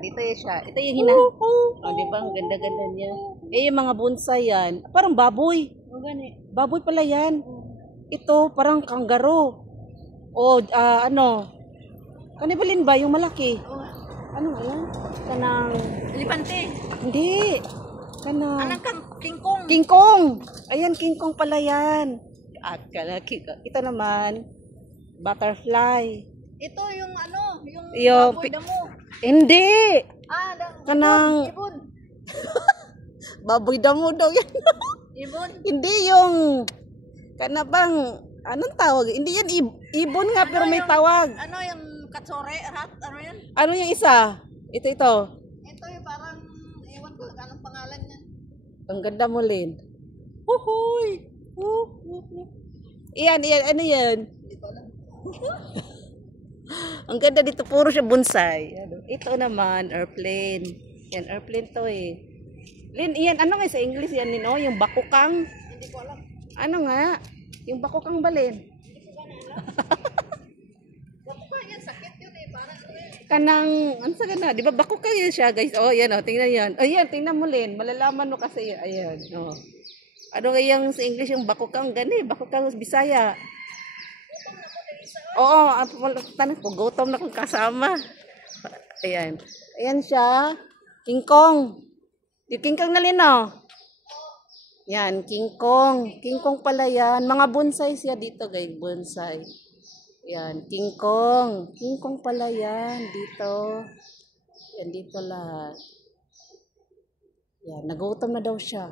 Dito yun siya. Ito yung hina. Di ba? Ang ganda-ganda niya. Yung mga bonsai yan. Parang baboy. Baboy pala yan. Ito, parang kangaroo. Ano? Kanibalin ba? Yung malaki. Ano nga yan? Kanang... Elipante. Hindi. Kanang... Anang King Kong. King Kong. Ayan, King Kong pala yan. At ito naman, butterfly. Ito yung ano, yung baboy damo. Hindi. Kanang ibon. Baboy damo daw yan. Ibon. Hindi yung kanabang anong tawag? Hindi yan ibon nga pero may tawag. Ano yung katsore, rat, ano yan? Ano yung isa? Ito. Ito yung parang ewan ko anong pangalan niya. Ang ganda mo, Lin. Huhoy. Iyan, ano yan? Hindi ko alam. Ang ganda dito, puro siya bonsai. Ito naman, airplane. Yan, airplane to eh. Lin, iyan, ano nga sa English yan, Nino? Yung bakukang? Hindi ko alam. Ano nga? Yung bakukang ba, Lin? Hindi ko alam. Bakukang yan, sakit yun eh. Parang ano yun. Kanang, ano sa ganda? Di ba bakukang yun siya, guys? Yan tingnan yan. Ayan, tingnan mo, Lin. Malalaman mo kasi, ayan. Ano nga yung sa English yung bakukang? Gani, bakukang Bisaya. Oo, tanong ko, gutom na kong kasama. Ayan. Ayan siya. King Kong. Yung King Kong na Lin, Yan, King Kong. King Kong pala yan. Mga bonsai siya dito, guys. Bonsai. Yan, King Kong. King Kong pala yan. Dito. Yan, dito lahat. Yan, nagutom na daw siya.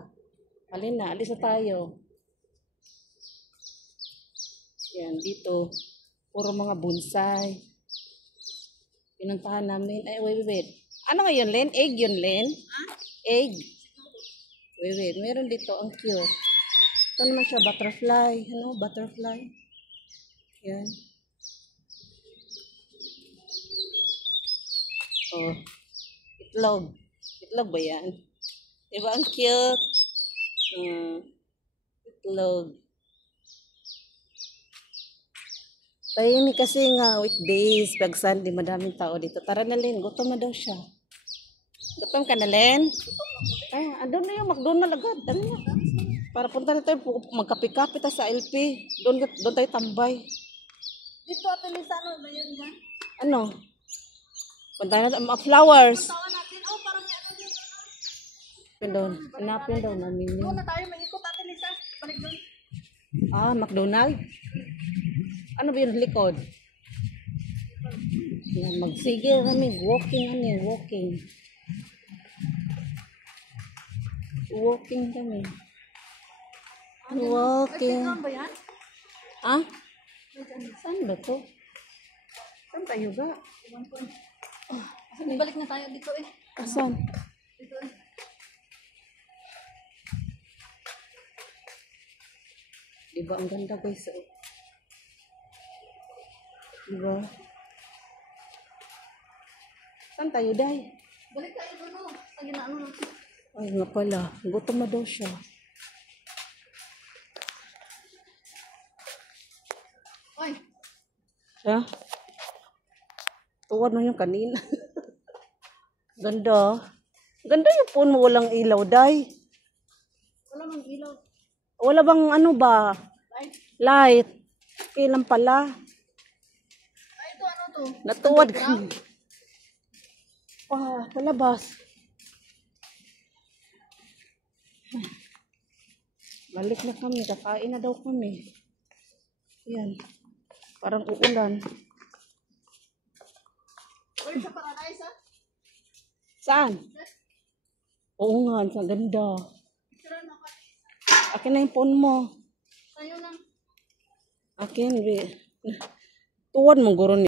Alin na, alis na tayo. Yan, dito. Puro mga bonsai. Pinuntahan namin. Ay, wait. Ano nga yun, Len? Egg yun, Len? Egg. Wait. Meron dito. Ang cute. Ito naman siya, butterfly. Ano? Butterfly. Yan. Itlog. Itlog ba yan? Diba ang cute? Itlog. Tahimik kasi nga weekdays, pag Sunday, madaming tao dito. Tara na, Len. Gutom na daw siya. Gutom ka na, Len? Andun na yung McDonald's agad. Dali na. Para punta na tayo, magkape-kape tayo sa LP. Doon tayo tambay. Dito at Elisa, ano ba yun dyan? Ano? Punta na tayo, flowers. Tawa natin, parang may ano dito. Doon. Hanapin daw namin yun. Doon na tayo, may ikot at Elisa. Balik doon. McDonald's? Ano ba yung likod? Yan, magsigil kami. Walking. Walking kami. Walking. Ay, ba yan? Saan ba to? Saan tayo ga? Balik na tayo dito eh. Saan? Dito eh. Diba ang ganda guys? Diba? Saan tayo, Day? Balik tayo doon, Ang ginaano natin. Ay nga pala. Gutom na daw siya. Oy. Siya? Tuwan mo yung kanina. Ganda. Ganda yung phone mo. Walang ilaw, Day. Wala mang ilaw. Wala bang ano ba? Light. Kailan pala? Ay, ito ano to? Natuwad ka. Palabas. Balik na kami. Kakain na daw kami. Yan. Parang uulan. Uy, sa paradise Saan? Oo nga. Ang ganda. Picturean ako. Akin na yung phone mo. Tayo na. Akin. Tuwan mo guro niya.